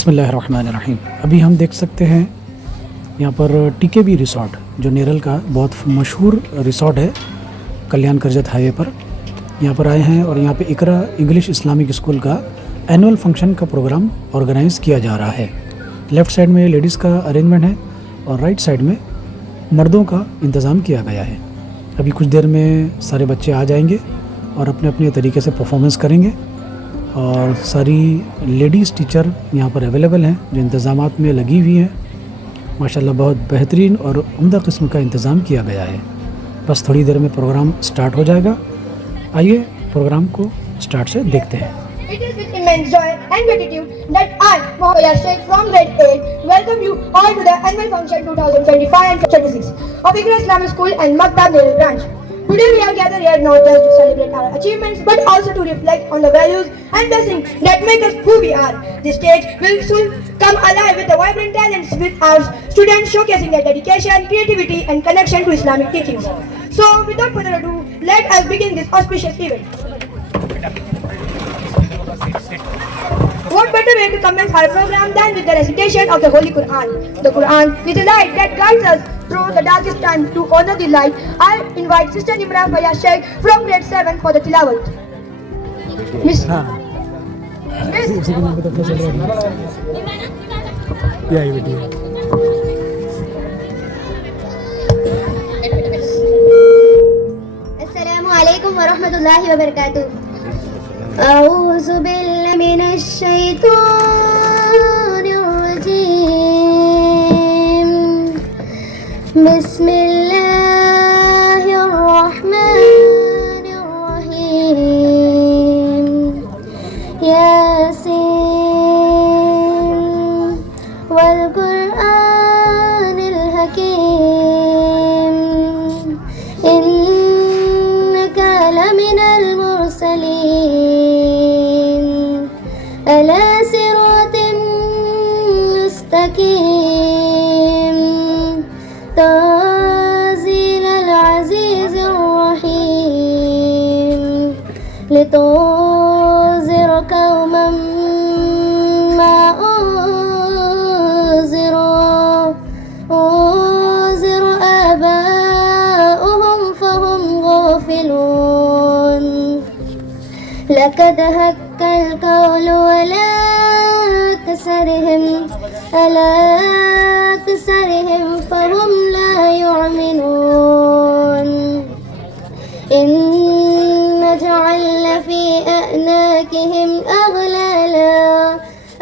بسم اللہ الرحمن الرحیم. ابھی ہم دیکھ سکتے ہیں یہاں پر ٹی کے بی ریسورٹ جو نیرل کا بہت مشہور ریسورٹ ہے کلیان کرجت ہائی وے پر. یہاں پر آئے ہیں اور یہاں پہ اقرا انگلش اسلامک اسکول کا اینول فنکشن کا پروگرام آرگنائز کیا جا رہا ہے. لیفٹ سائڈ میں لیڈیز کا ارینجمنٹ ہے اور رائٹ سائڈ میں مردوں کا انتظام کیا گیا ہے. ابھی کچھ دیر میں سارے بچے آ جائیں گے اور اپنے اپنے طریقے سے پرفارمنس کریں گے اور ساری لیڈیز ٹیچر یہاں پر اویلیبل ہیں جو انتظامات میں لگی ہوئی ہیں. ماشاءاللہ بہت بہترین اور عمدہ قسم کا انتظام کیا گیا ہے. بس تھوڑی دیر میں پروگرام سٹارٹ ہو جائے گا. آئیے پروگرام کو سٹارٹ سے دیکھتے ہیں. It is with immense joy and gratitude that I, Mohammed Yashik from grade 8, welcome you all to the annual function 2025 and 26 of Iqra Islamic School and Maktab Nerul branch. Today we are gathered here not just to celebrate our achievements but also to reflect on the values and blessings that make us who we are. This stage will soon come alive with the vibrant talents with our students showcasing their dedication, creativity and connection to Islamic teachings. So without further ado, let us begin this auspicious event. What better way to commence our program than with the recitation of the Holy Quran? The Quran is the light that guides us through the darkest time. To honor the light, I invite Sister Nimra Faya Sheikh from grade 7 for the tilawat. Miss. Assalamu alaikum wa rahmatullahi wa barakatuh. أعوذ بالله من الشيطان الرجيم. بسم الله الرحمن الرحيم. ياسين والقرآن الحكيم إنك لمن المرسلين على صراط مستقيم تنزيل العزيز الرحيم لتنذر قوما ما أنذر آباؤهم فهم غافلون. لقد حق القول على أكثرهم فهم لا يؤمنون. إن جعلنا في أعناقهم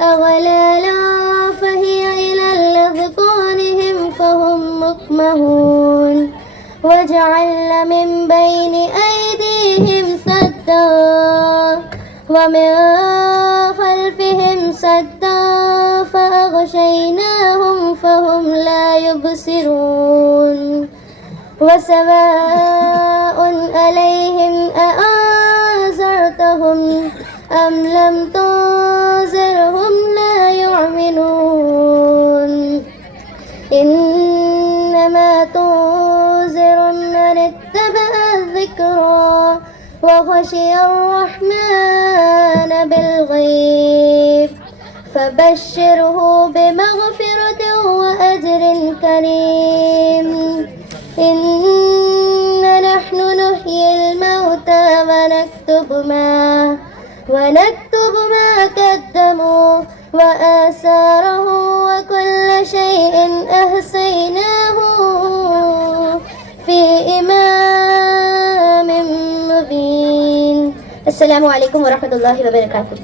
أغلالا فهي إلى الأذقانهم فهم مقمحون. وجعلنا من بين أيديهم سدا ومن خلفهم سدا فأغشيناهم فهم لا يبصرون. وسواء عليهم أأنذرتهم أم لم تنذرهم لا يؤمنون. إنما تنذر من اتبع الذكرى وخشي الرحمن بالغيب فبشره بمغفرة وأجر كريم. إنا نحن نحيي الموتى ونكتب ما قدموا وآثاره وكل شيء أحصيناه في إمام مبين. السلام عليكم ورحمة الله وبركاته.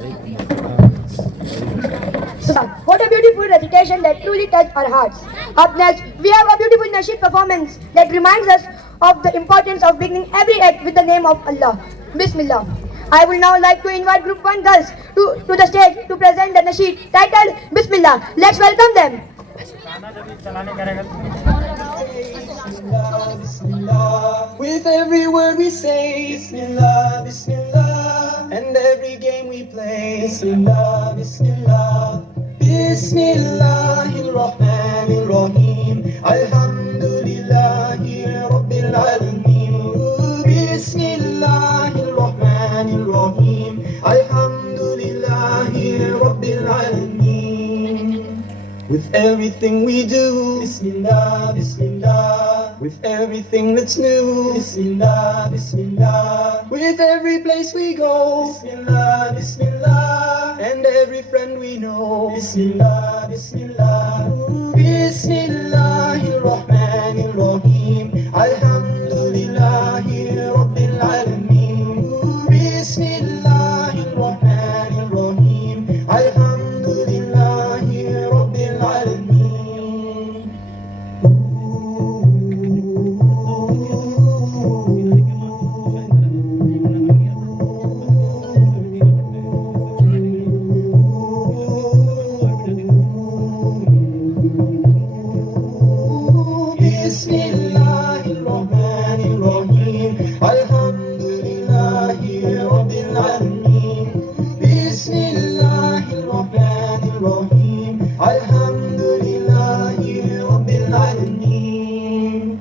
What a beautiful recitation that truly touched our hearts. Up next, we have a beautiful nasheed performance that reminds us of the importance of beginning every act with the name of Allah. Bismillah. I would now like to invite Group 1 girls to the stage to present the nasheed titled Bismillah. Let's welcome them. With every word we say, Bismillah, Bismillah, and every game we play, Bismillah, Bismillah, Bismillahirrahmanirrahim, Alhamdulillahi Rabbil Alameen, Bismillahirrahmanirrahim, Alhamdulillahi Rabbil Alameen. everything we do. Bismillah, Bismillah. With everything that's new. Bismillah, Bismillah. With every place we go. Bismillah, Bismillah. And every friend we know. Bismillah, Bismillah. Bismillahir Rahmanir Rahim. Alhamdulillahi Rabbil Alameen. Bismillahir Rahmanir Rahim. Alhamdulillahi Rabbil Alameen. Bismillahir Rahmanir Rahim. Alhamdulillahi Rabbil Alameen. Bismillahir Rahmanir Rahim. Alhamdulillahi Rabbil Alameen.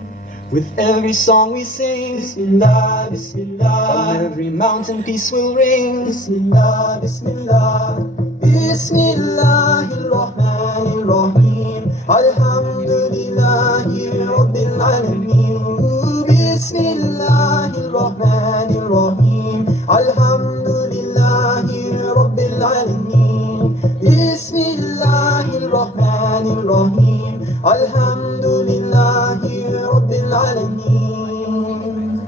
With every song we sing, Bismillah, Bismillah. On every mountain peace will ring, Bismillah, Bismillah. Bismillahir Rahmanir Rahim. Alhamdulillahi Rabbil Alameen. Bismillahir Rahmanir Rahim. Alhamdulillahi Rabbil Alameen. Bismillahir Rahmanir Rahim. Alhamdulillahi Rabbil Alameen.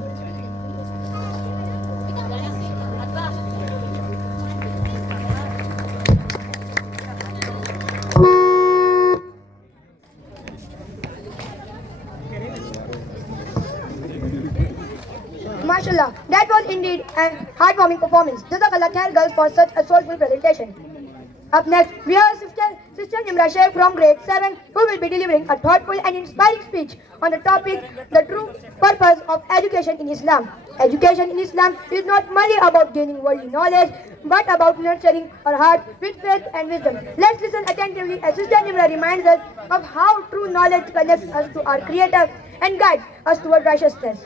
MashaAllah, that was indeed a heartwarming performance. Jazakallah khair girls for such a soulful presentation. Up next, we have Sister Nimra Sheikh from grade 7 who will be delivering a thoughtful and inspiring speech on the topic, the true purpose of education in Islam. Education in Islam is not merely about gaining worldly knowledge, but about nurturing our heart with faith and wisdom. Let's listen attentively as Sister Nimra reminds us of how true knowledge connects us to our Creator and guides us toward righteousness.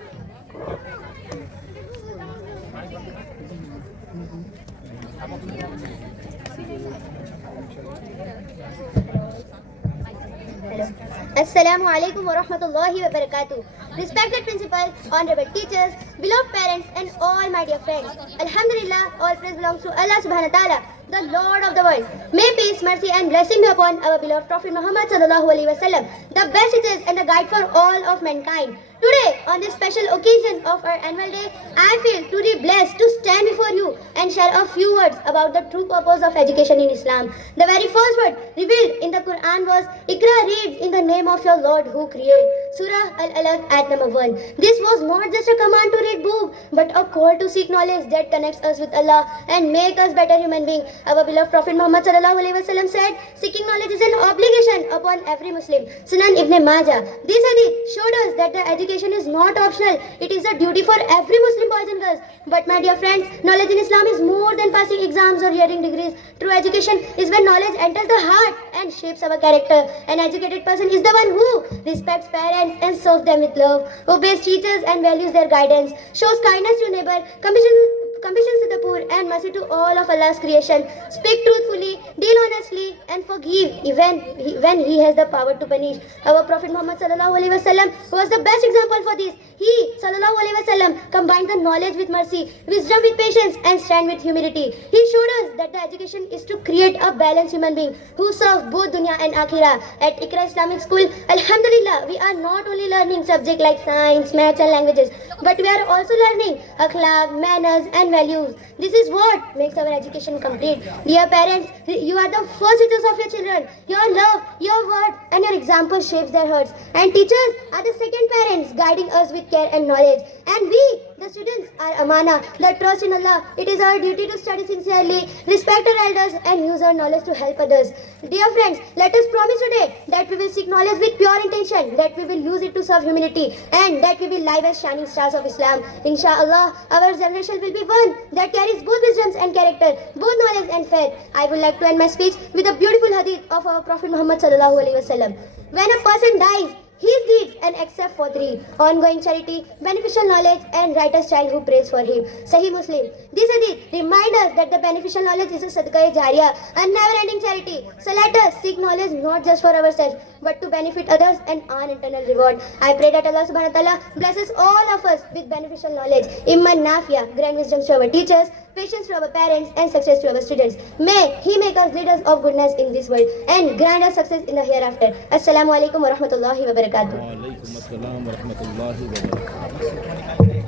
Assalamu alaikum wa rahmatullahi wa barakatuh. Respected principal, honorable teachers, beloved parents and all my dear friends. Alhamdulillah, all praise belongs to Allah subhanahu wa ta'ala, the Lord of the world. May peace, mercy and blessing be upon our beloved Prophet Muhammad sallallahu alaihi wasallam, the best teachers and the guide for all of mankind. Today, on this special occasion of our annual day, I feel truly blessed to stand before you and share a few words about the true purpose of education in Islam. The very first word revealed in the Quran was, Iqra reads in the name of your Lord who created. Surah Al-Alaq, ayat number 1. This was not just a command to read book, but a call to seek knowledge that connects us with Allah and make us better human beings. Our beloved Prophet Muhammad sallallahu alaihi wasallam said, seeking knowledge is an obligation upon every Muslim. Sunan Ibn Majah. This hadith showed us that the education is not optional. It is a duty for every Muslim boys and girls. But my dear friends, knowledge in Islam is more than passing exams or hearing degrees. True education is when knowledge enters the heart and shapes our character. An educated person is the one who respects parents and serves them with love, obeys teachers and values their guidance, shows kindness to neighbor, compassion to the poor and mercy to all of Allah's creation, speak truthfully, deal honestly and forgive even when he has the power to punish. Our Prophet Muhammad sallallahu alaihi wasallam was the best example for this. He sallallahu alaihi wasallam combined the knowledge with mercy, wisdom with patience and strength with humility. He showed us that the education is to create a balanced human being who serves both dunya and akhirah. At Iqra Islamic School, alhamdulillah, we are not only learning subjects like science, maths and languages, but we are also learning akhlaq, manners and values. This is what makes our education complete. Dear parents, you are the first teachers of your children. Your love, your word and your example shapes their hearts. And teachers are the second parents guiding us with care and knowledge. And we, the students, are amana, the trust in Allah. It is our duty to study sincerely, respect our elders and use our knowledge to help others. Dear friends, let us promise today that we will seek knowledge with pure intention, that we will use it to serve humanity and that we will live as shining stars of Islam. Inshallah, our generation will be one that carries both wisdoms and character, both knowledge and faith. I would like to end my speech with a beautiful hadith of our Prophet Muhammad sallallahu alaihi wasallam. When a person dies, his deeds and except for 3. Ongoing charity, beneficial knowledge, and writer's child who prays for him. Sahih Muslim. This hadith reminds us that the beneficial knowledge is a sadaqah jariyah, a never-ending charity. So let us seek knowledge not just for ourselves, but to benefit others and earn eternal reward. I pray that Allah subhanahu wa ta'ala blesses all of us with beneficial knowledge, Iman Nafiya, grant wisdom to our teachers, patience to our parents, and success to our students. May He make us leaders of goodness in this world and grant us success in the hereafter. Assalamu alaikum wa rahmatullahi wa barakatuh.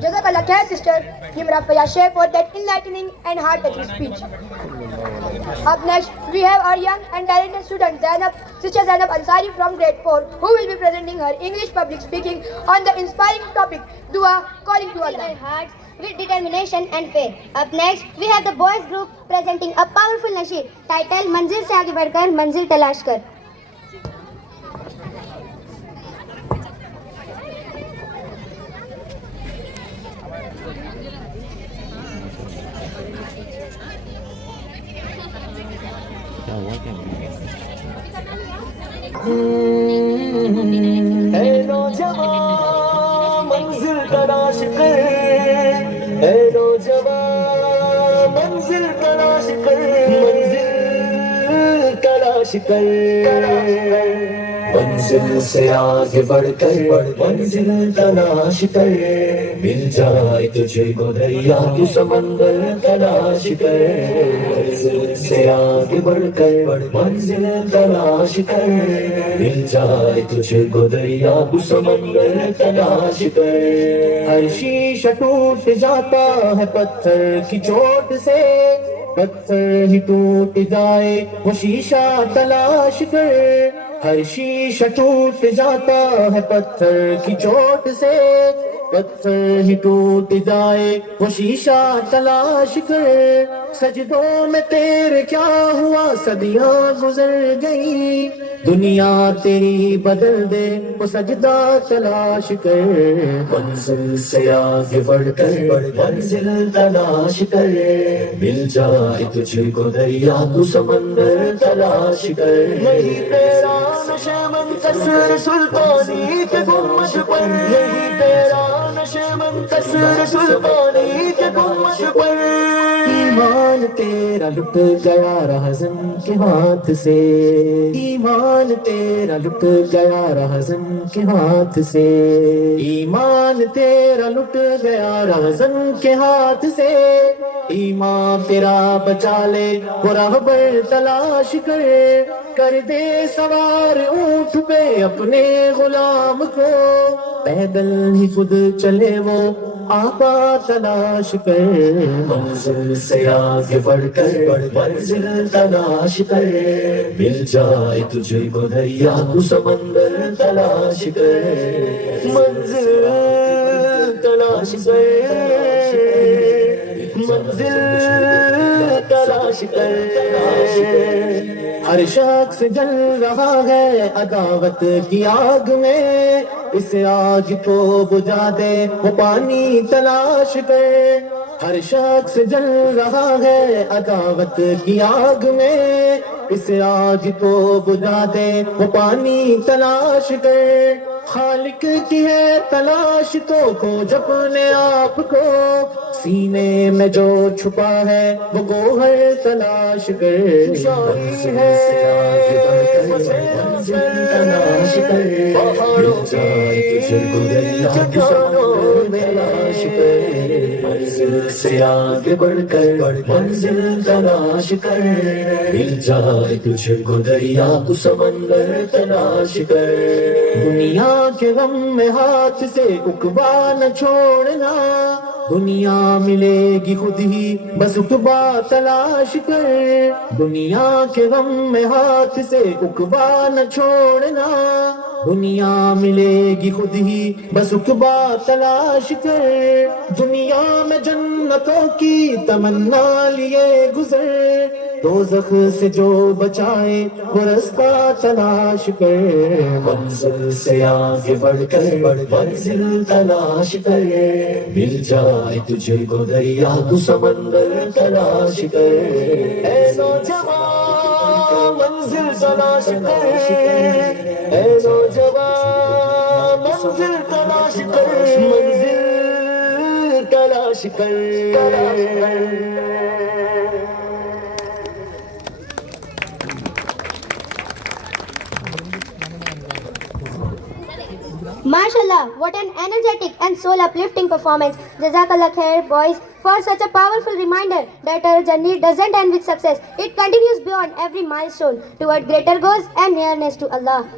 Jazakallah khair, sister Nimra Fayashe, for that enlightening and heart-touching speech. Up next, we have our young and talented student Zainab, Sister Zainab Ansari from grade 4, who will be presenting her English public speaking on the inspiring topic, Dua, calling to Allah. Our hearts with determination and faith. Up next, we have the boys group presenting a powerful nasheed titled Manzil se aage badhkar manzil talash kar. اے نوجوان منزل تلاش کر، اے نوجوان منزل تلاش کر، منزل تلاش کر، منزل سے آگے بڑھ کر منزل تلاش کر، مل جائے تجھے کو دریا کی سمندر تلاش کر، منزل سے آگے بڑھ کر منزل تلاش کر، مل جائے تجھے کو دریا کی سمندر تلاش کر، ہر شیشہ ٹوٹ جاتا ہے پتھر کی چوٹ سے، پتھر ہی ٹوٹ جائے وہ شیشہ تلاش کر، ہر شیشہ ٹوٹ جاتا ہے پتھر کی چوٹ سے، پتھر ہی ٹوٹ جائے وہ شیشہ تلاش کر، سجدوں میں تیرے کیا ہوا صدیاں گزر گئی، دنیا تیری بدل دے وہ سجدہ تلاش کر، منزل سے آگے بڑھ کر منزل تلاش کر، مل جائے تجھے کو دریا تو سمندر تلاش کر، نہیں تیرا نشے منتصر سلطانی کے گنبد پر، نہیں تیرا نشے منتصر سلطانی کے گنبد پر، ایمان تیرا لٹ گیا رہزن کے ہاتھ سے، ایمان تیرا لٹ گیا رہزن کے ہاتھ سے، ایمان تیرا لٹ گیا رہزن کے ہاتھ سے، ایمان تیرا بچا لے وہ راہبر تلاش کر دے سوار اونٹ پہ اپنے غلام کو، پیدل ہی خود چلے وہ آقا تلاش کر، منزل سے آگے بڑھ کر منزل تلاش کر، مل جائے تجھے کو دریا تو سمندر تلاش کر، منزل تلاش کر، منزل تلاش کر، ہر شخص جل رہا ہے عداوت کی آگ میں، اس آگ کو بجھا دے وہ پانی تلاش کر، ہر شخص جل رہا ہے عداوت کی آگ میں، اس آگ کو بجھا دے وہ پانی تلاش کر، خالق کی ہے تلاش تو کھوج اپنے آپ کو، سینے میں جو چھپا ہے وہ گوہر تلاش کر، منزل سے آگے بڑھ کر منزل تلاش کر، مل جائے تجھے کو دریا کی سمندر تلاش کر، منزل سے آگے بڑھ کر منزل تلاش کر، مل جائے تجھے کو دریا تو سمندر تلاش کر، دنیا کے غم میں ہاتھ سے عقبہ نہ چھوڑنا، دنیا ملے گی خود ہی بس عقبہ تلاش کر، دنیا کے غم میں ہاتھ سے عقبہ نہ چھوڑنا، دنیا ملے گی خود ہی بس عقبہ تلاش کر، دنیا میں جنتوں کی تمنا لیے گزر، دوزخ سے جو بچائے وہ رستہ تلاش کر، منزل سے آگے بڑھ کر منزل تلاش کر، مل جائے تجھے کو دریا تو سمندر تلاش کر، اے نوجوان منزل تلاش کر، اے نوجوان منزل تلاش کر منزل تلاش کر MashaAllah, what an energetic and soul uplifting performance. Jazakallah khair, boys, for such a powerful reminder that our journey doesn't end with success. It continues beyond every milestone toward greater goals and nearness to Allah.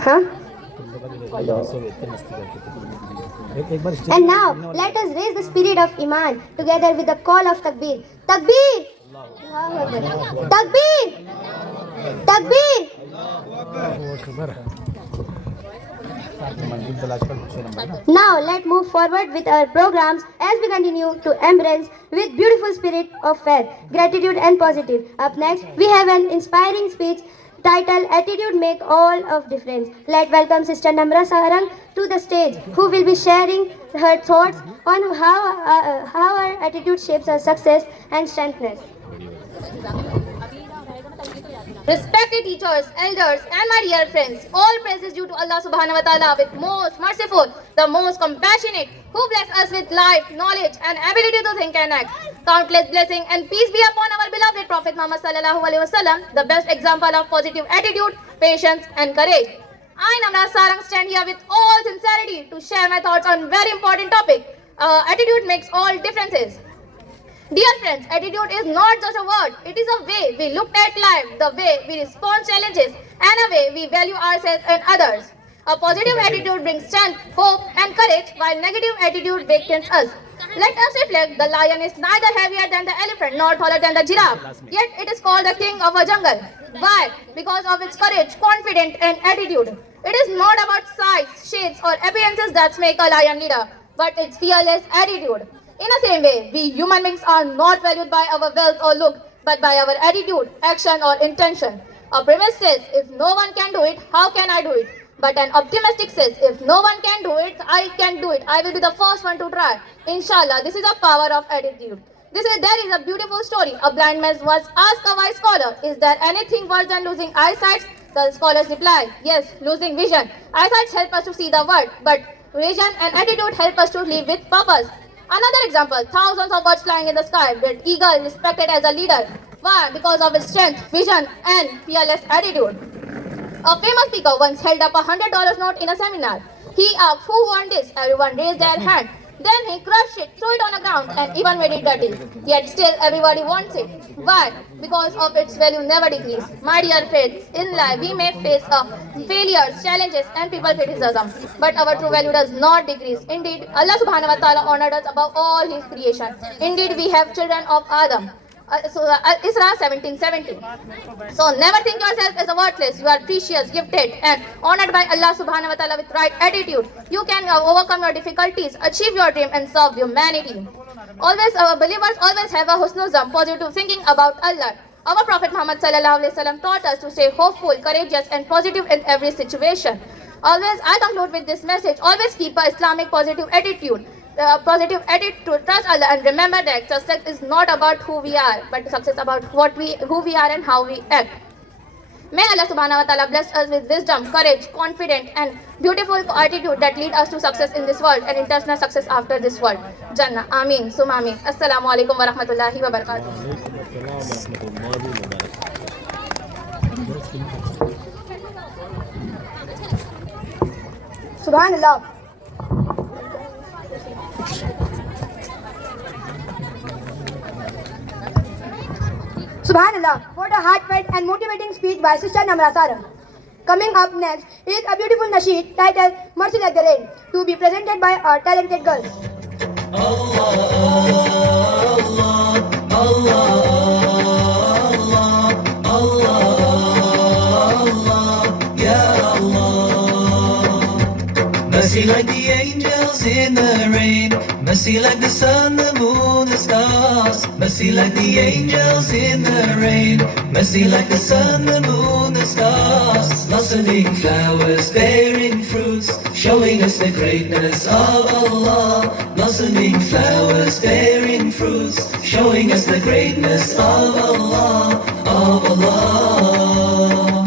Huh? And now, let us raise the spirit of Iman together with the call of Takbir. Takbir! Takbir! Takbir! Now let's move forward with our programs as we continue to embrace with beautiful spirit of faith, gratitude and positive. Up next, we have an inspiring speech titled Attitude Make All of Difference. Let's welcome Sister Namra Sarang to the stage, who will be sharing her thoughts on how our attitude shapes our success and strengthens. Respected teachers, elders, and my dear friends, all praises due to Allah subhanahu wa ta'ala, with most merciful, the most compassionate, who bless us with life, knowledge, and ability to think and act. Countless blessing and peace be upon our beloved Prophet Muhammad sallallahu alaihi wasallam, the best example of positive attitude, patience, and courage. I, Namra Sarang, stand here with all sincerity to share my thoughts on very important topic. Attitude makes all differences. Dear friends, attitude is not just a word, it is a way we look at life, the way we respond to challenges, and a way we value ourselves and others. A positive attitude brings strength, hope, and courage, while negative attitude weakens us. Let us reflect, the lion is neither heavier than the elephant nor taller than the giraffe, yet it is called the king of a jungle. Why? Because of its courage, confidence, and attitude. It is not about size, shapes, or appearances that make a lion leader, but its fearless attitude. In the same way, we human beings are not valued by our wealth or look, but by our attitude, action, or intention. A premise says, if no one can do it, how can I do it? But an optimistic says, if no one can do it, I can do it. I will be the first one to try. Inshallah, this is the power of attitude. There is a beautiful story. A blind man was asked a wise scholar, is there anything worse than losing eyesight? The scholars replied, yes, losing vision. Eyesight help us to see the world, but vision and attitude help us to live with purpose. Another example, thousands of birds flying in the sky, but eagle respected as a leader. Why? Because of his strength, vision, and fearless attitude. A famous speaker once held up $100 note in a seminar. He asked, who won this? Everyone raised their hand. Then he crushed it, threw it on the ground, and even made it dirty. Yet still everybody wants it. Why? Because of its value never decreases. My dear friends, in life we may face failures, challenges, and people criticism, but our true value does not decrease. Indeed, Allah subhanahu wa ta'ala honored us above all His creation. Indeed, we have children of Adam. Isra 17:17. So never think yourself as a worthless. You are precious, gifted, and honored by Allah subhanahu wa ta'ala with right attitude. You can overcome your difficulties, achieve your dream, and serve humanity. Always, our believers always have a husnuzam, positive thinking about Allah. Our Prophet Muhammad sallallahu alaihi wasallam taught us to stay hopeful, courageous, and positive in every situation. Always, I conclude with this message: always keep a Islamic positive attitude. Positive attitude, trust Allah, and remember that success is not about who we are, but success about who we are and how we act. May Allah subhanahu wa ta'ala bless us with wisdom, courage, confidence, and beautiful attitude that lead us to success in this world and international success after this world. Jannah. Ameen. Summa ameen. Assalamu alaikum wa rahmatullahi wa barakatuh. Subhanallah. Subhanallah, what a heartfelt and motivating speech by Sister Namra Sarang. Coming up next is a beautiful nasheed titled Mercy Like the Rain, to be presented by our talented girls. Mercy like the angels in the rain, mercy like the sun, the moon, the stars. Mercy like the angels in the rain, mercy like the sun, the moon, the stars. Blossoming flowers, bearing fruits, showing us the greatness of Allah. Blossoming flowers, bearing fruits, showing us the greatness of Allah, of Allah.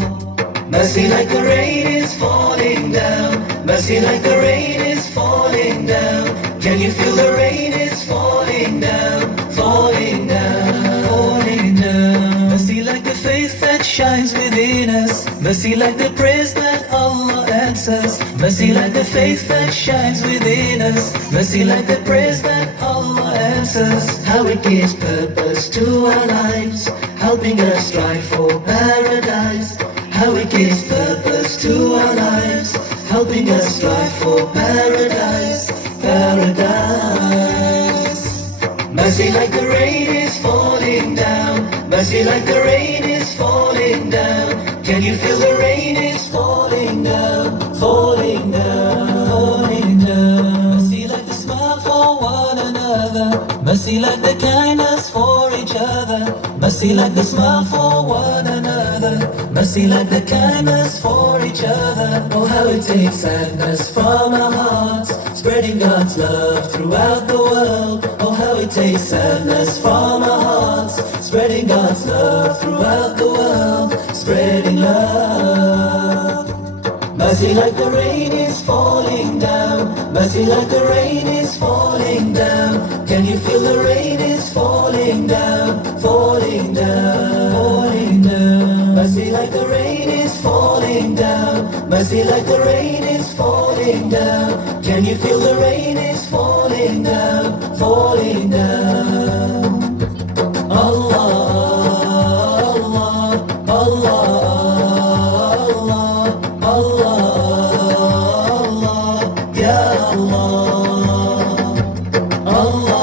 Mercy like the rain is is falling down. Mercy like the rain is falling down. Can you feel the rain is falling down, falling down, falling down? Mercy like the faith that shines within us. Mercy like the praise that Allah answers. Mercy like the faith that shines within us. Mercy like the praise that Allah answers. How it gives purpose to our lives, helping us strive for paradise. How it gives purpose to our lives, helping us strive for paradise, paradise. Mercy like the rain is falling down. Mercy like the rain is falling down. Can you feel the rain is falling down, falling down, falling down? Mercy like the smile for one another. Mercy like the kindness for each other. Mercy like the smile for one another. Mercy like the kindness for each other. Oh, how it takes sadness from our hearts, spreading God's love throughout the world. Oh, how it takes sadness from our hearts, spreading God's love throughout the world, spreading love. Mercy like the rain is falling down. Mercy like the rain is falling down. Can you feel the rain is falling down, falling down, falling down? Mercy like the rain is falling down. Mercy like the rain is falling down. Can you feel the rain is falling down, falling down? Allah, Allah, Allah, Allah, Allah, Ya Allah. Allah,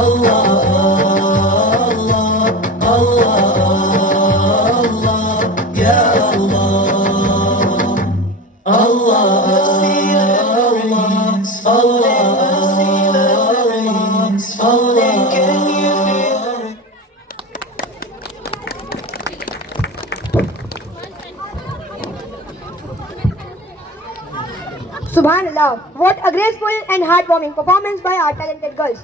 Allah, Allah, Allah, Ya Allah. Allah, Allah, can you feel it? Subhanallah, what a graceful and heartwarming performance by our talented girls.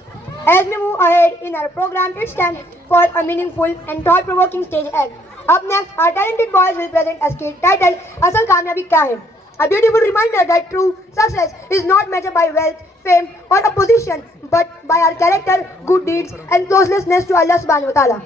As we move ahead in our program, it's time for a meaningful and thought-provoking stage act. Up next, our talented boys will present a skit titled Asal Kamyabi Kya Hai? A beautiful reminder that true success is not measured by wealth, fame or a position, but by our character, good deeds and closeness to Allah subhanahu wa ta'ala.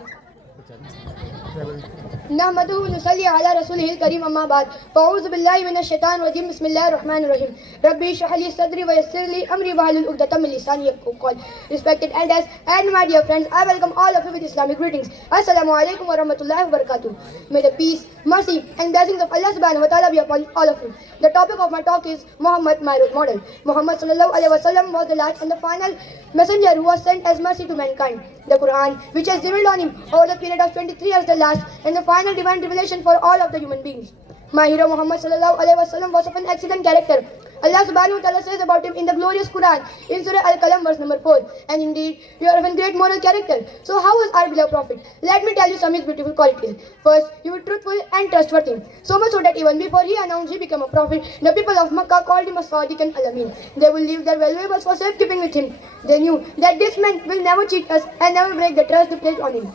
نحمده ونصلي على رسوله الكريم أما بعد فأعوذ بالله من الشيطان الرجيم بسم الله الرحمن الرحيم ربي اشرح لي صدري ويسر لي أمري واحلل عقدة من لساني يفقهوا قولي. Respected elders and my dear friends, I welcome all of you with Islamic greetings. Assalamu alaikum wa rahmatullahi wa barakatuh. May the peace, mercy and blessings of Allah subhanahu wa ta'ala be upon all of you. The topic of my talk is Muhammad, my role model. Muhammad sallallahu alaihi wasallam was the last and the final messenger who was sent as mercy to mankind. The Quran, which has revealed on him over the period of 23 years, the last and the final divine revelation for all of the human beings. My hero Muhammad sallallahu alaihi wasallam was of an excellent character. Allah subhanahu wa ta'ala says about him in the glorious Quran in Surah Al-Qalam verse number 4. And indeed, you are of a great moral character. So how was our beloved Prophet? Let me tell you some of his beautiful qualities. First, he was truthful and trustworthy. So much so that even before he announced he became a prophet, the people of Makkah called him a Sadiq and Al-Amin. They will leave their valuables for safekeeping with him. They knew that this man will never cheat us and never break the trust they placed on him.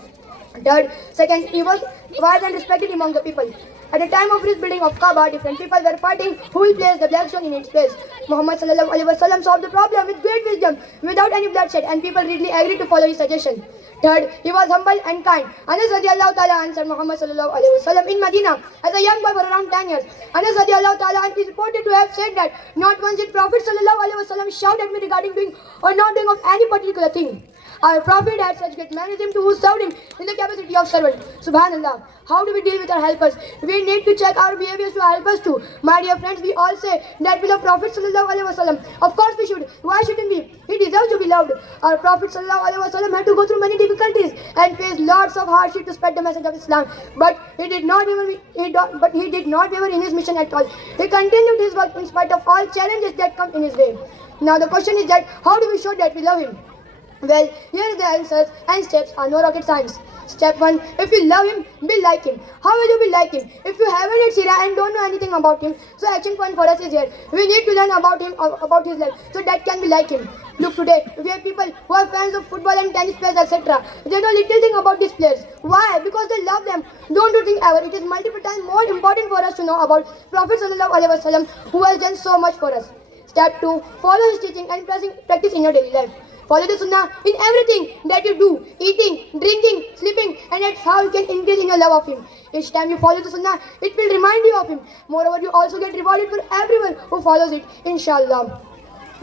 Second, he was wise and respected among the people. At the time of his building of Kaaba, different people were fighting who will place the black stone in its place. Muhammad sallallahu alaihi wasallam solved the problem with great wisdom, without any bloodshed, and people readily agreed to follow his suggestion. Third, he was humble and kind. Anas radiallahu ta'ala answered Muhammad sallallahu alaihi wasallam in Medina as a young boy for around 10 years. Anas radiallahu ta'ala is reported to have said that not once did Prophet sallallahu alaihi wasallam shout at me regarding doing or not doing of any particular thing. Our Prophet had such great mannerism to who served him in the capacity of servant. Subhanallah. How do we deal with our helpers? We need to check our behaviors to help us too. My dear friends, we all say that we love Prophet sallallahu alaihi wasallam. Of course we should. Why shouldn't we? He deserves to be loved. Our Prophet sallallahu alaihi wasallam had to go through many difficulties and face lots of hardship to spread the message of Islam. But he did not waver in his mission at all. He continued his work in spite of all challenges that come in his way. Now the question is that how do we show that we love him? Well, here are the answers and steps are no rocket science. Step 1. If you love him, be like him. How will you be like him? If you haven't read Sirah and don't know anything about him, so action point for us is here. We need to learn about him, about his life, so that can be like him. Look, today we have people who are fans of football and tennis players, etc. They know little thing about these players. Why? Because they love them. Don't you think ever? It is multiple times more important for us to know about Prophet Sallallahu Alaihi Wasallam, who has done so much for us. Step 2. Follow his teaching and practice in your daily life. Follow the sunnah in everything that you do, eating, drinking, sleeping, and that's how you can increase in your love of him. Each time you follow the sunnah, it will remind you of him. Moreover, you also get rewarded for everyone who follows it, inshallah.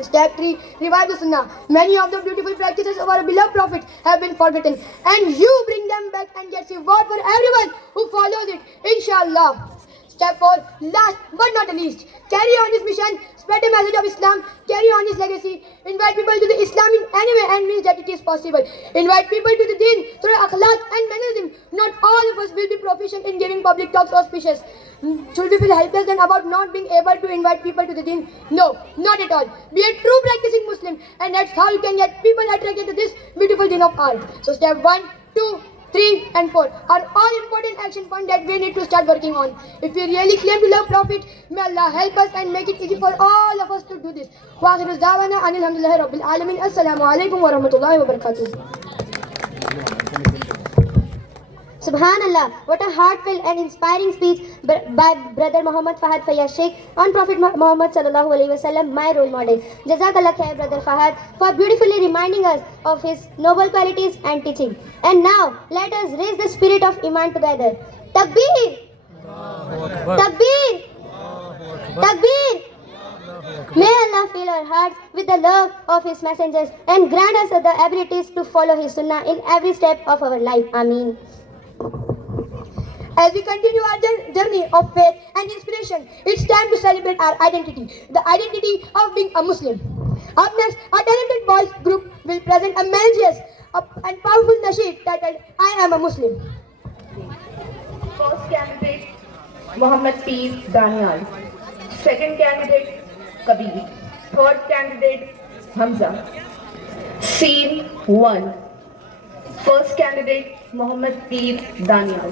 Step 3. Revive the sunnah. Many of the beautiful practices of our beloved Prophet have been forgotten, and you bring them back and get reward for everyone who follows it, inshallah. Step 4. Last but not the least, carry on this mission, spread the message of Islam, carry on his legacy, invite people to the Islam in any way and means that it is possible. Invite people to the deen through akhlaq and mannerism. Not all of us will be proficient in giving public talks or speeches. Should we feel helpless then about not being able to invite people to the deen? No, not at all. Be a true practicing Muslim, and that's how you can get people attracted to this beautiful deen of ours. So step 1, 2, 3 and 4 are all important action points that we need to start working on. If we really claim to love Prophet, may Allah help us and make it easy for all of us to do this. Wa akhiru da'wana anil hamdulillahi rabbil alamin. Assalamu alaikum wa rahmatullahi wa barakatuh. Subhanallah, what a heartfelt and inspiring speech by Brother Muhammad Fahad Fayyaz Sheikh on Prophet Muhammad Sallallahu Alaihi Wasallam, my role model. Jazakallah khair, Brother Fahad, for beautifully reminding us of his noble qualities and teaching. And now, let us raise the spirit of Iman together. Takbir! Takbir! Takbir! May Allah fill our hearts with the love of His messengers and grant us the abilities to follow His sunnah in every step of our life. Ameen. As we continue our journey of faith and inspiration, it's time to celebrate our identity, the identity of being a Muslim. Up next, our talented boys group will present a melodious and powerful nasheed titled I Am a Muslim. First candidate, Muhammad Peer Daniel. Second candidate, Kabir. Third candidate, Hamza. Scene 1. First candidate, Muhammad Peer Daniel.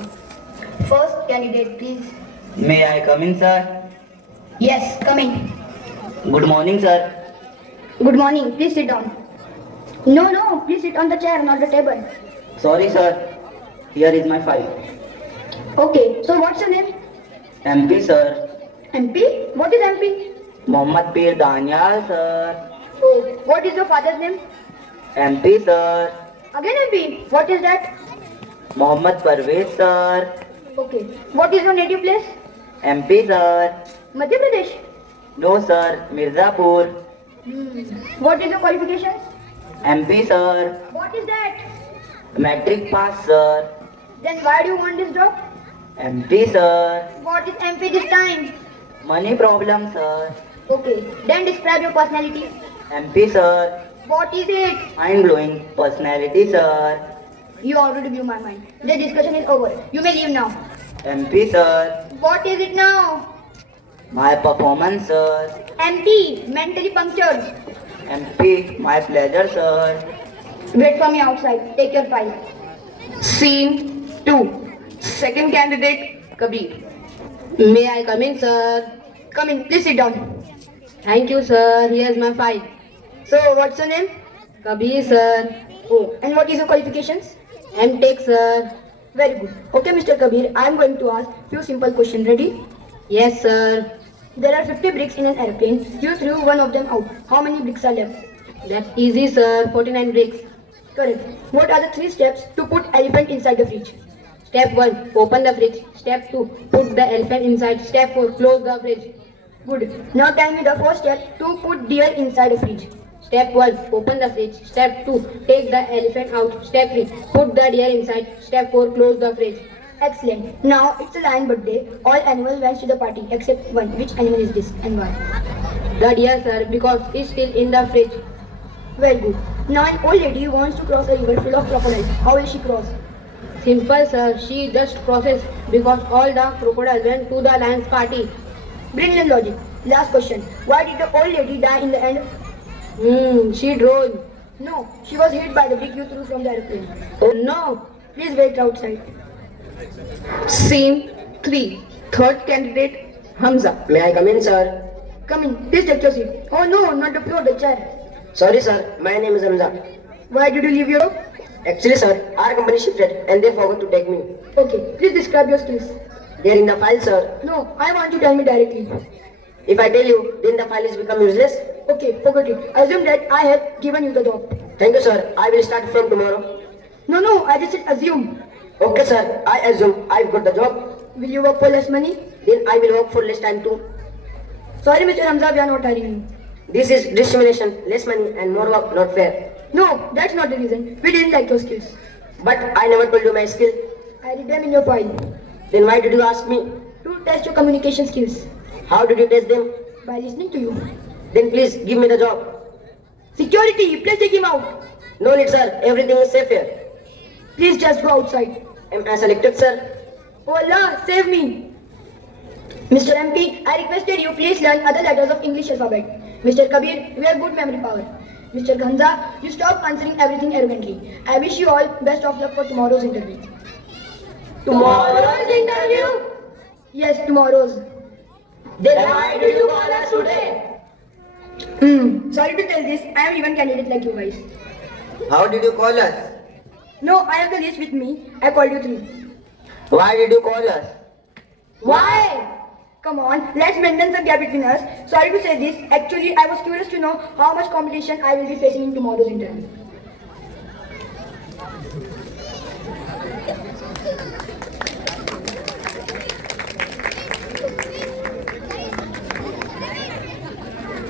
First candidate, please. May I come in, sir? Yes, come in. Good morning, sir. Good morning. Please sit down. No, please sit on the chair, not the table. Sorry, sir. Here is my file. Okay, so what's your name? MP, sir. MP? What is MP? Muhammad Peer Daniel, sir. Oh, what is your father's name? MP, sir. Again MP. What is that? Muhammad Parvez, sir. Okay. What is your native place? MP, sir. Madhya Pradesh. No, sir. Mirzapur. What is your qualification? MP, sir. What is that? Matric pass, sir. Then why do you want this job? MP, sir. What is MP this time? Money problem, sir. Okay. Then describe your personality. MP, sir. What is it? Mind-blowing personality, sir. You already blew my mind. The discussion is over. You may leave now. MP, sir. What is it now? My performance, sir. MP. Mentally punctured. MP, my pleasure, sir. Wait for me outside. Take your file. Scene 2. Second candidate, Kabir. May I come in, sir? Come in. Please sit down. Thank you, sir. Here's my file. So, what's your name? Kabir, sir. Oh, and what is your qualifications? M.Tech, sir. Very good. Okay, Mr. Kabir, I am going to ask few simple questions. Ready? Yes, sir. There are 50 bricks in an airplane. You threw one of them out. How many bricks are left? That's easy, sir. 49 bricks. Correct. What are the 3 steps to put elephant inside the fridge? Step 1, open the fridge. Step 2, put the elephant inside. Step 4, close the fridge. Good. Now tell me the 4th step to put deer inside a fridge. Step 1, open the fridge. Step 2, take the elephant out. Step 3, put the deer inside. Step 4, close the fridge. Excellent. Now it's a lion birthday. All animals went to the party except one. Which animal is this and why? The deer, sir, because it's still in the fridge. Very good. Now an old lady wants to cross a river full of crocodiles. How will she cross? Simple, sir. She just crosses because all the crocodiles went to the lion's party. Brilliant logic. Last question. Why did the old lady die in the end? She drowned. No, she was hit by the brick you threw from the airplane. Oh no! Please wait outside. Scene 3. Third candidate, Hamza. May I come in, sir? Come in. Please take your seat. Oh no, not the floor, the chair. Sorry, sir. My name is Hamza. Why did you leave your job? Actually, sir, our company shifted and they forgot to take me. Okay, please describe your skills. They're in the file, sir. No, I want you to tell me directly. If I tell you, then the file is become useless. Okay, forget it. Assume that I have given you the job. Thank you, sir. I will start from tomorrow. No, I just said assume. Okay, sir. I assume I've got the job. Will you work for less money? Then I will work for less time too. Sorry, Mr. Hamza, we are not hiring you. This is discrimination. Less money and more work, not fair. No, that's not the reason. We didn't like your skills. But I never told you my skill. I read them in your file. Then why did you ask me? To test your communication skills. How did you test them? By listening to you. Then please give me the job. Security, please take him out. No need, sir. Everything is safe here. Please just go outside. Am I selected, sir? Oh Allah, save me. Mr. MP, I requested you please learn other letters of English alphabet. Mr. Kabir, we have good memory power. Mr. Ghanza, you stop answering everything arrogantly. I wish you all best of luck for tomorrow's interview. Tomorrow's interview? Yes, tomorrow's. Then why did you call us today? Sorry to tell this, I am even candidate like you guys. How did you call us? No, I have the list with me. I called you 3. Why did you call us? Why? Come on, let's maintain some gap between us. Sorry to say this, actually I was curious to know how much competition I will be facing in tomorrow's interview.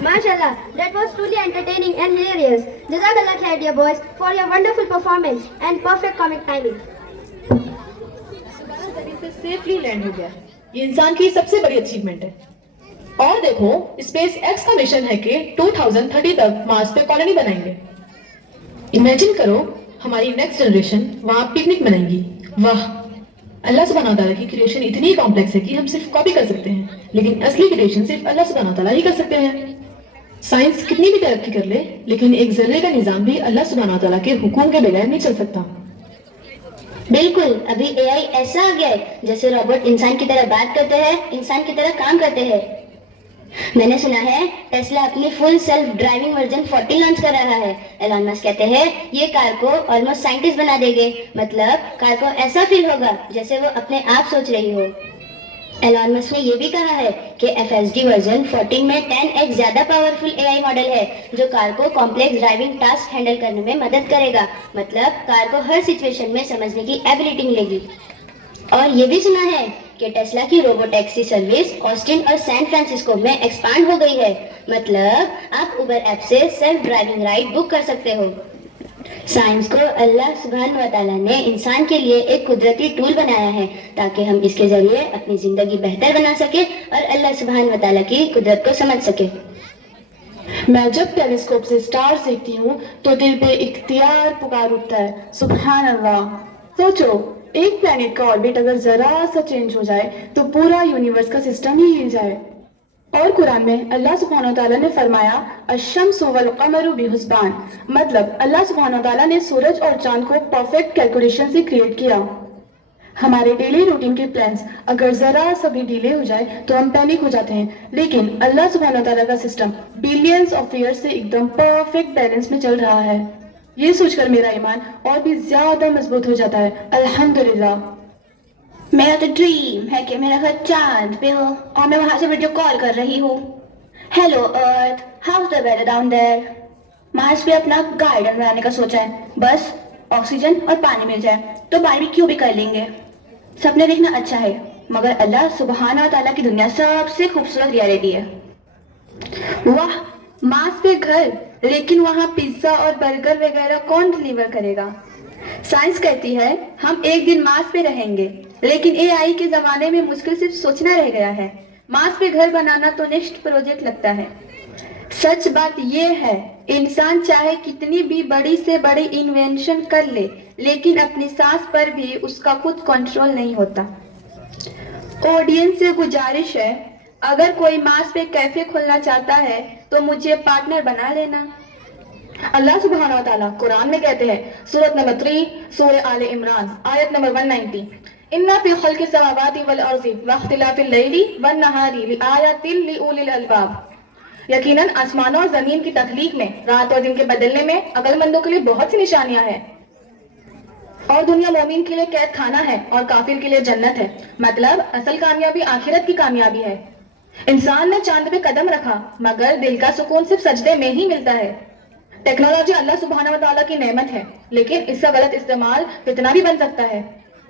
MashaAllah, that was truly entertaining and hilarious. Jazakallah khair, dear boys, for your wonderful performance and perfect comic timing. से safely land हो गया। ये इंसान की सबसे बड़ी achievement है। और देखो, स्पेस एक्स का मिशन है कि 2030 तक मार्स पे कॉलोनी बनाएंगे। इमेजिन करो, हमारी नेक्स्ट जनरेशन वहाँ पिकनिक मनाएंगी। वाह, अल्लाह सुब्हानहू व तआला की क्रिएशन इतनी कॉम्प्लेक्स है कि हम सिर्फ कॉपी कर सकते हैं, लेकिन असली क्रिएशन सिर्फ अल्लाह सुब्हानहू व तआला ही कर सकते हैं। साइंस कितनी भी तरक्की कर ले, लेकिन एक जर्रे का निजाम भी अल्लाह सुब्हानहू व तआला के हुक्म के बगैर नहीं चल सकता। बिल्कुल, अभी एआई ऐसा आ गया है जैसे रोबोट इंसान की तरह बात करते हैं, इंसान की तरह काम करते हैं। मैंने सुना है टेस्ला अपनी full self driving version 14 launch कर रहा है। एलॉन मस्क कहते हैं ये कार को ऑलमोस्ट साइंटिस्ट बना देंगे, मतलब कार को ऐसा फील होगा जैसे वो अपने आप सोच रही हो। एलॉन मस्क ने ये भी कहा है कि FSD वर्जन 14 में 10x ज्यादा पावरफुल एआई मॉडल है जो कार को कॉम्प्लेक्स ड्राइविंग टास्क हैंडल करने में मदद करेगा, मतलब कार को हर सिचुएशन में समझने की एबिलिटी मिलेगी। और ये भी सुना है कि टेस्ला की रोबो टैक्सी सर्विस ऑस्टिन और सैन फ्रांसिस्को में एक्सपांड हो गई है, मतलब आप उबर ऐप से सेल्फ ड्राइविंग राइड बुक कर सकते हो। साइंस को अल्लाह सुब्हान व तआला ने इंसान के लिए एक कुदरती टूल बनाया है ताकि हम इसके जरिए अपनी जिंदगी बेहतर बना सके और अल्लाह सुब्हान व तआला की कुदरत को समझ सके। मैं जब टेलीस्कोप से स्टार्स देखती हूँ तो दिल पे इख्तियार पुकार उठता है, सुभान अल्लाह। सोचो, एक प्लेनेट का ऑर्बिट अगर जरा सा चेंज हो जाए तो पूरा यूनिवर्स का सिस्टम ही हिल जाए। और कुरान में अल्लाह सुब्हानहू व तआला ने फरमाया अश-शम्सु वल क़मरु बिहुस्बान, मतलब अल्लाह सुब्हानहू व तआला ने सूरज और चांद को परफेक्ट कैलकुलेशन से क्रिएट किया। हमारे डेली रूटीन के प्लान्स अगर जरा सा भी डिले हो जाए तो हम पैनिक हो जाते हैं, लेकिन अल्लाह सुब्हानहू व तआला का सिस्टम बिलियंस ऑफ ईयर्स से एकदम परफेक्ट बैलेंस में चल रहा है। ये सोचकर मेरा ईमान और भी ज्यादा मजबूत हो जाता है। अल्हम्दुलिल्लाह। मेरा तो ड्रीम है कि मेरा घर चांद पे हो और मैं वहां से वीडियो कॉल कर रही हूँ। Hello earth, how's the weather down there. Mars पे अपना गार्डन बनाने का सोचा है, बस ऑक्सीजन और पानी मिल जाए तो बारबेक्यू भी कर लेंगे। सपने देखना अच्छा है, मगर अल्लाह सुब्हान व तआला की दुनिया सबसे खूबसूरत रियलिटी है। वाह, मार्स पे घर, लेकिन वहाँ पिज्जा और बर्गर वगैरह कौन डिलीवर करेगा? साइंस कहती है हम एक दिन मार्स पे रहेंगे, लेकिन एआई के जमाने में मुश्किल सिर्फ सोचना रह गया है। मार्स पे घर बनाना तो नेक्स्ट प्रोजेक्ट लगता है। सच बात ये है, इंसान चाहे कितनी भी बड़ी से बड़ी इन्वेंशन कर ले, लेकिन अपनी सांस पर भी उसका खुद कंट्रोल नहीं होता। ऑडियंस से गुजारिश है, अगर कोई मार्स पे कैफे खोलना चाहता है तो मुझे पार्टनर बना लेना। اللہ سبحانہ و تعالیٰ قرآن میں کہتے ہیں سورۃ نمبر 3 سورہ آل عمران آیت نمبر 190 اِنَّ فِي خَلْقِ السَّمَاوَاتِ وَالْأَرْضِ وَاخْتِلَافِ اللَّيْلِ وَالنَّهَارِ لِآيَاتٍ لِأُولِي الْأَلْبَابِ یقیناً آسمانوں اور زمین کی تخلیق میں رات اور دن کے بدلنے میں عقل مندوں کے لیے بہت سی نشانیاں ہیں. اور دنیا مومن کے لیے قید خانہ ہے اور کافر کے لیے جنت ہے. مطلب اصل کامیابی آخرت کی کامیابی ہے. انسان نے چاند پہ قدم رکھا مگر دل کا سکون صرف سجدے میں ہی ملتا ہے. ٹیکنالوجی اللہ سبحانہ و تعالیٰ کی نعمت ہے لیکن اس کا غلط استعمال فتنہ بھی بن سکتا ہے.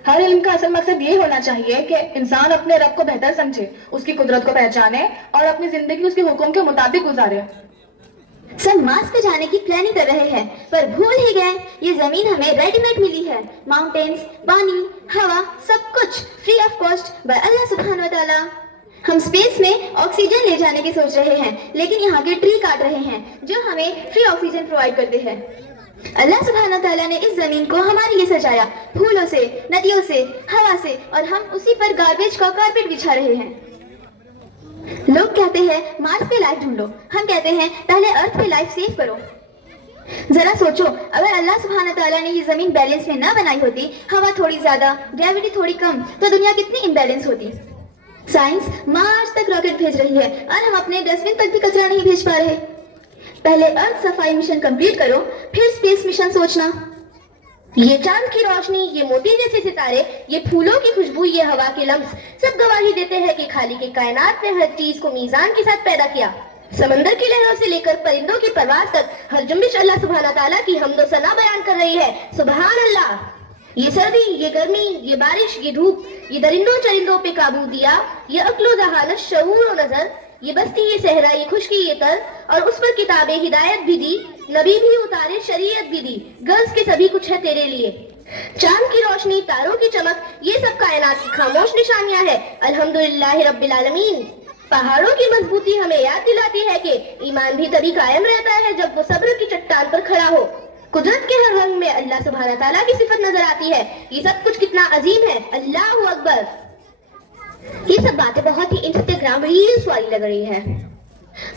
ہر علم کا اصل مقصد یہ ہونا چاہیے کہ انسان اپنے رب کو بہتر سمجھے، اس کی قدرت کو پہچانے اور اپنی زندگی اس کے حکم کے مطابق گزارے. سب مارس پہ جانے کی پلاننگ کر رہے ہیں پر بھول ہی گئے یہ زمین ہمیں ریڈی میڈ ملی ہے. ماؤنٹینز، پانی، ہوا، سب کچھ فری آف کاسٹ بائی اللہ سبحانہ و تعالیٰ. ہم اسپیس میں آکسیجن لے جانے کی سوچ رہے ہیں لیکن یہاں کے ٹری کاٹ رہے ہیں جو ہمیں فری آکسیجن پرووائڈ کرتے ہیں. اللہ سبحانہ تعالیٰ نے اس زمین کو ہمارے لیے سجایا، پھولوں سے، ندیوں سے، ہوا سے، اور ہم اسی پر گاربیج کا کارپیٹ بچھا رہے ہیں. لوگ کہتے ہیں مارس پہ لائف ڈھونڈو، ہم کہتے ہیں پہلے ارتھ پہ لائف سیو کرو. ذرا سوچو اگر اللہ سبحانہ تعالیٰ نے یہ زمین بیلنس میں نہ بنائی ہوتی، ہوا تھوڑی زیادہ، گریوٹی تھوڑی کم، تو دنیا کتنی امبیلنس ہوتی. سائنس مارس تک راکٹ بھیج رہی ہے اور ہم اپنے ڈسٹ بن تک بھی کچرا نہیں بھیج پا رہے. پہلے ارتھ صفائی مشن کمپلیٹ کرو پھر اسپیس مشن سوچنا. یہ چاند کی روشنی، یہ موتی جیسے ستارے، یہ پھولوں کی خوشبو، یہ ہوا کے لمس سب گواہی دیتے ہیں کہ خالق کے کائنات نے ہر چیز کو میزان کے ساتھ پیدا کیا. سمندر کی لہروں سے لے کر پرندوں کی پرواز تک ہر جنبش اللہ سبحانہ تعالیٰ کی حمد و ثنا بیان کر رہی ہے. سبحان اللہ. یہ سردی، یہ گرمی، یہ بارش، یہ دھوپ، یہ درندوں چرندوں پہ قابو دیا، یہ عقل و ذہانت، شعور و نظر، یہ بستی، یہ صحرا، یہ خشکی، یہ تر، اور اس پر کتاب ہدایت بھی دی، نبی بھی اتارے، شریعت بھی دی. گرلز کے سبھی کچھ ہے تیرے لیے. چاند کی روشنی، تاروں کی چمک، یہ سب کائنات کی خاموش نشانیاں ہیں. الحمدللہ رب العالمین. پہاڑوں کی مضبوطی ہمیں یاد دلاتی ہے کہ ایمان بھی تبھی قائم رہتا ہے جب وہ صبر کی چٹان پر کھڑا ہو. قدرت کے ہر رنگ میں اللہ سبحانہ تعالیٰ کی صفت نظر آتی ہے. یہ سب کچھ کتنا عظیم ہے. اللہ اکبر. یہ سب باتیں بہت ہی انسٹاگرام ریلز والی لگ رہی ہے.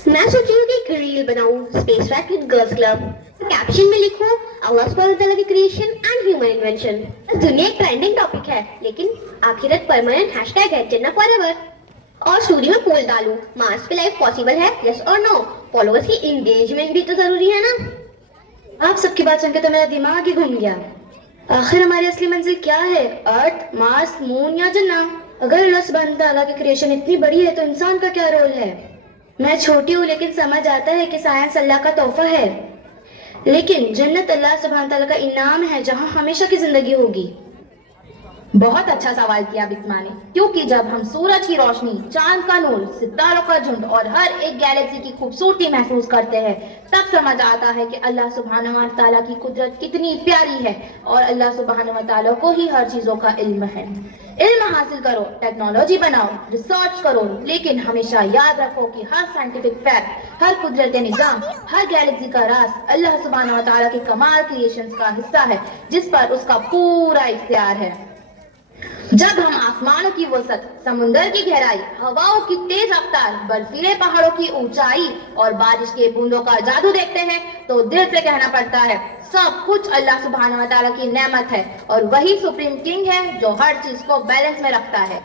میں سوچی ہوں کہ ایک ریل بناؤں space rack with girls club. Caption میں لکھوں اللہ سبحانہ تعالیٰ کی کریشن اینڈ ہیومن انوینشن. دنیا ایک ٹرینڈنگ ٹاپک ہے لیکن آخرت پرماننٹ ہیش ٹیگ ہے جنت فار ایور. اور اسٹوری میں پول ڈالوں مارس پہ لائف پاسبل ہے یس اور نو. فالوورز کی انگیجمنٹ بھی تو ضروری ہے نا. آپ سب کی بات سن کے تو میرا دماغ ہی گھوم گیا. آخر ہماری اصلی منزل کیا ہے؟ ارتھ، مارس، مون یا جنت؟ اگر اللہ سبحانہ تعالیٰ کی کریشن اتنی بڑی ہے تو انسان کا کیا رول ہے؟ میں چھوٹی ہوں لیکن سمجھ آتا ہے کہ سائنس اللہ کا تحفہ ہے لیکن جنت اللہ سبحانہ تعالیٰ کا انعام ہے جہاں ہمیشہ کی زندگی ہوگی. بہت اچھا سوال کیا بسما نے، کیونکہ جب ہم سورج کی روشنی، چاند کا نور، ستاروں کا جھنڈ اور ہر ایک گیلیکسی کی خوبصورتی محسوس کرتے ہیں تب سمجھ آتا ہے کہ اللہ سبحانہ و تعالیٰ کی قدرت کتنی پیاری ہے اور اللہ سبحانہ و تعالیٰ کو ہی ہر چیزوں کا علم ہے. علم حاصل کرو، ٹیکنالوجی بناؤ، ریسرچ کرو، لیکن ہمیشہ یاد رکھو کہ ہر سائنٹیفک فیکٹ، ہر قدرتی نظام، ہر گیلیکسی کا راز اللہ سبحانہ و تعالیٰ کے کمال کریشنز کا حصہ ہے جس پر اس کا پورا اختیار ہے. جب ہم آسمانوں کی وسعت، سمندر کی گہرائی، ہواؤں کی تیز رفتار، برفیلے پہاڑوں کی اونچائی اور بارش کے بوندوں کا جادو دیکھتے ہیں تو دل سے کہنا پڑتا ہے سب کچھ اللہ سبحانہ و تعالیٰ کی نعمت ہے اور وہی سپریم کنگ ہے جو ہر چیز کو بیلنس میں رکھتا ہے.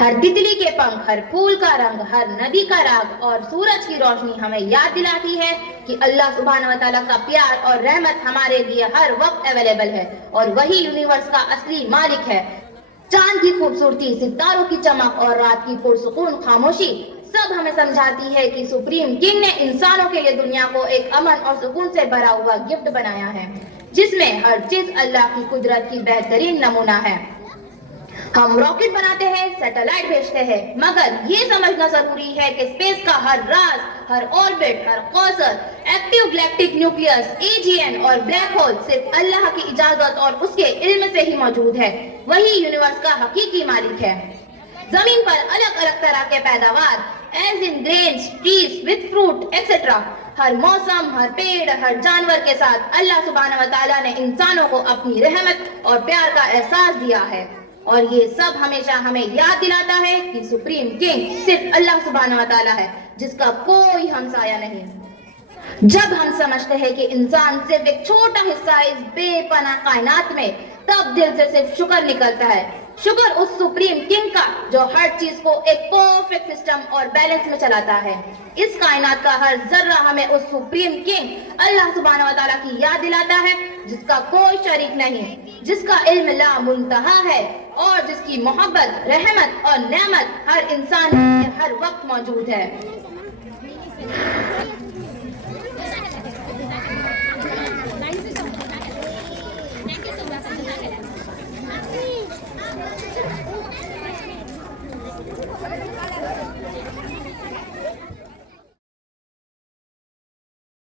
ہر تتلی کے پنکھ، ہر پھول کا رنگ، ہر ندی کا راگ اور سورج کی روشنی ہمیں یاد دلاتی ہے کہ اللہ سبحانہ و تعالیٰ کا پیار اور رحمت ہمارے لیے ہر وقت اویلیبل ہے اور وہی یونیورس کا اصلی مالک ہے. چاند کی خوبصورتی، ستاروں کی چمک اور رات کی پرسکون خاموشی سب ہمیں سمجھاتی ہے کہ سپریم کنگ نے انسانوں کے لیے دنیا کو ایک امن اور سکون سے بھرا ہوا گفٹ بنایا ہے جس میں ہر چیز اللہ کی قدرت کی بہترین نمونہ ہے. ہم راکٹ بناتے ہیں، سیٹلائٹ بھیجتے ہیں، مگر یہ سمجھنا ضروری ہے کہ اسپیس کا ہر راز، ہر آربٹ، ہر قوسر، ایکٹیو گلیکٹک نیوکلیس، AGN اور بلیک ہول صرف اللہ کی اجازت اور اس کے علم سے ہی موجود ہے. وہی یونیورس کا حقیقی مالک ہے. زمین پر الگ الگ طرح کے پیداوار as in grains, trees with fruit etcetera, ہر موسم، ہر پیڑ، ہر جانور کے ساتھ اللہ سبحانہ و تعالیٰ نے انسانوں کو اپنی رحمت اور پیار کا احساس دیا ہے اور یہ سب ہمیشہ ہمیں یاد دلاتا ہے کہ سپریم کنگ صرف اللہ سبحانہ و تعالیٰ ہے جس کا کوئی ہمسایہ نہیں. जब हम समझते हैं कि इंसान सिर्फ एक छोटा हिस्सा है इस बेपनाह कायनात में, तब दिल से सिर्फ शुक्र निकलता है। शुक्र उस सुप्रीम किंग का जो हर चीज को एक परफेक्ट सिस्टम और बैलेंस में चलाता है। इस कायनात का हर जर्रा हमें उस सुप्रीम किंग अल्लाह सुब्हानहू व तआला की याद दिलाता है, जिसका कोई शरीक नहीं, जिसका इल्म ला मुंतहा है और जिसकी मोहब्बत, रहमत और नेमत हर इंसान में हर वक्त मौजूद है।